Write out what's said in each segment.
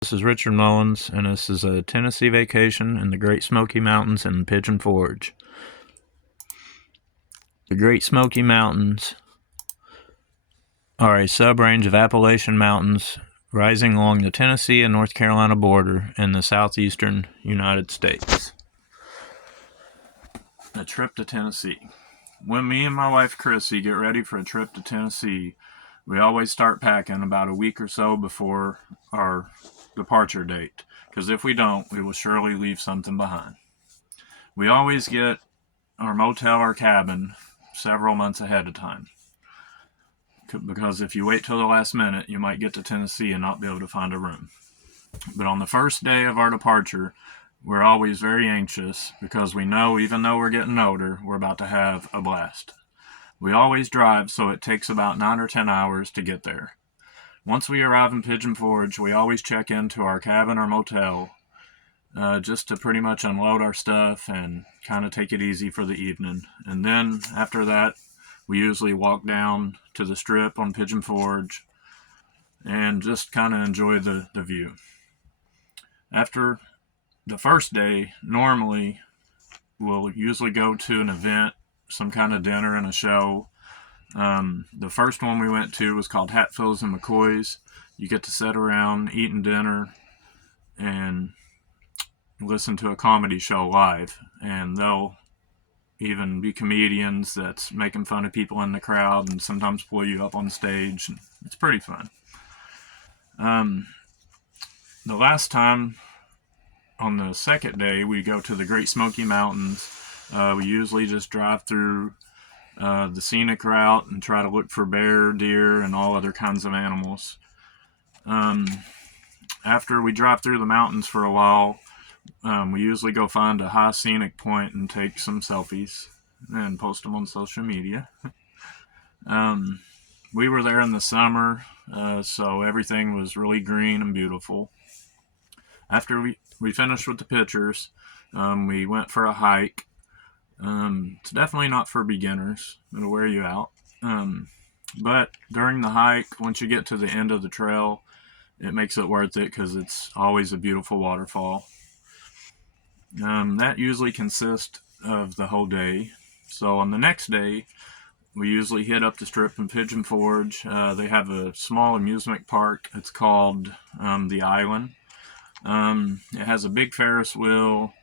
This is Richard Mullins, and this is a Tennessee vacation in the Great Smoky Mountains and Pigeon Forge. The Great Smoky Mountains are a sub-range of Appalachian Mountains rising along the Tennessee and North Carolina border in the southeastern United States. A trip to Tennessee. When me and my wife Chrissy get ready for a trip to Tennessee, we always start packing about a week or so before our departure date, because if we don't, we will surely leave something behind. We always get our motel or cabin several months ahead of time, because if you wait till the last minute, you might get to Tennessee and not be able to find a room. But on the first day of our departure, we're always very anxious because we know even though we're getting older, we're about to have a blast. We always drive, so it takes about 9 or 10 hours to get there. Once we arrive in Pigeon Forge, we always check into our cabin or motel just to pretty much unload our stuff and kind of take it easy for the evening. And then after that, we usually walk down to the strip on Pigeon Forge and just kind of enjoy the view. After the first day, normally we'll usually go to an event, some kind of dinner and a show. The first one we went to was called Hatfields and McCoys. You get to sit around eating dinner and listen to a comedy show live, and they'll even be comedians that's making fun of people in the crowd and sometimes pull you up on stage. It's pretty fun. The last time, on the second day, we go to the Great Smoky Mountains. We usually just drive through the scenic route and try to look for bear, deer, and all other kinds of animals. After we drive through the mountains for a while, we usually go find a high scenic point and take some selfies and post them on social media. We were there in the summer, so everything was really green and beautiful. After we finished with the pictures, we went for a hike. It's definitely not for beginners. It'll wear you out. But during the hike, once you get to the end of the trail, it makes it worth it because it's always a beautiful waterfall. That usually consists of the whole day. So on the next day, we usually hit up the strip in Pigeon Forge. They have a small amusement park. It's called the Island. It has a big Ferris wheel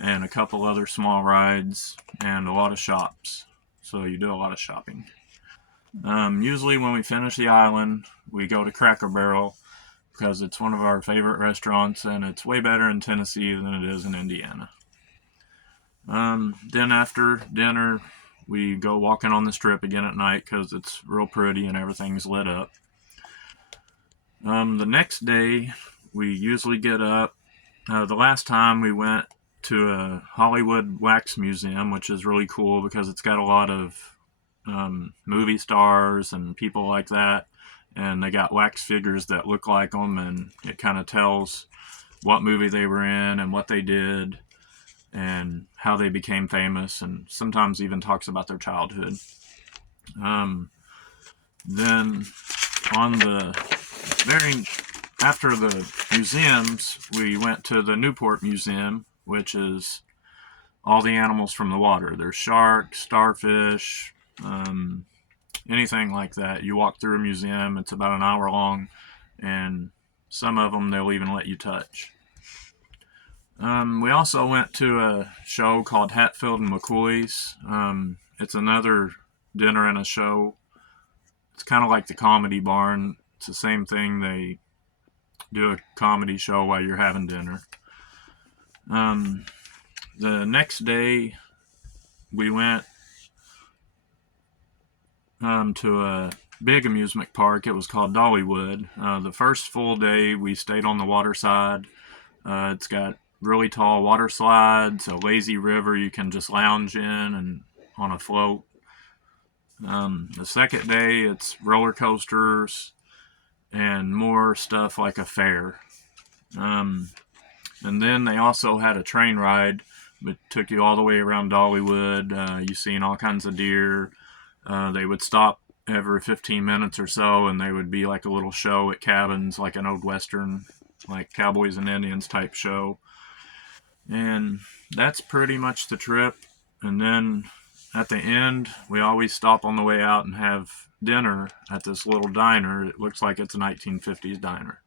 and a couple other small rides and a lot of shops. So you do a lot of shopping. Usually when we finish the island, we go to Cracker Barrel because it's one of our favorite restaurants and it's way better in Tennessee than it is in Indiana. Then after dinner, we go walking on the strip again at night because it's real pretty and everything's lit up. The next day, we usually get up. The last time we went to a Hollywood Wax Museum, which is really cool because it's got a lot of movie stars and people like that, and they got wax figures that look like them, and it kind of tells what movie they were in and what they did and how they became famous, and sometimes even talks about their childhood. Then on the very after the museums, we went to the Newport Museum, which is all the animals from the water. There's sharks, starfish, anything like that. You walk through a museum, it's about an hour long, and some of them they'll even let you touch. We also went to a show called Hatfield and McCoy's. It's another dinner and a show. It's kind of like the Comedy Barn. It's the same thing. They do a comedy show while you're having dinner. The next day, we went to a big amusement park. It was called Dollywood. The first full day, we stayed on the water side. It's got really tall water slides, a lazy river you can just lounge in and on a float. The second day, it's roller coasters and more stuff like a fair. And then they also had a train ride that took you all the way around Dollywood. You seen all kinds of deer. They would stop every 15 minutes or so, and they would be like a little show at cabins, like an old Western. like Cowboys and Indians type show. And that's pretty much the trip. And then at the end, we always stop on the way out and have dinner at this little diner. It looks like it's a 1950s diner.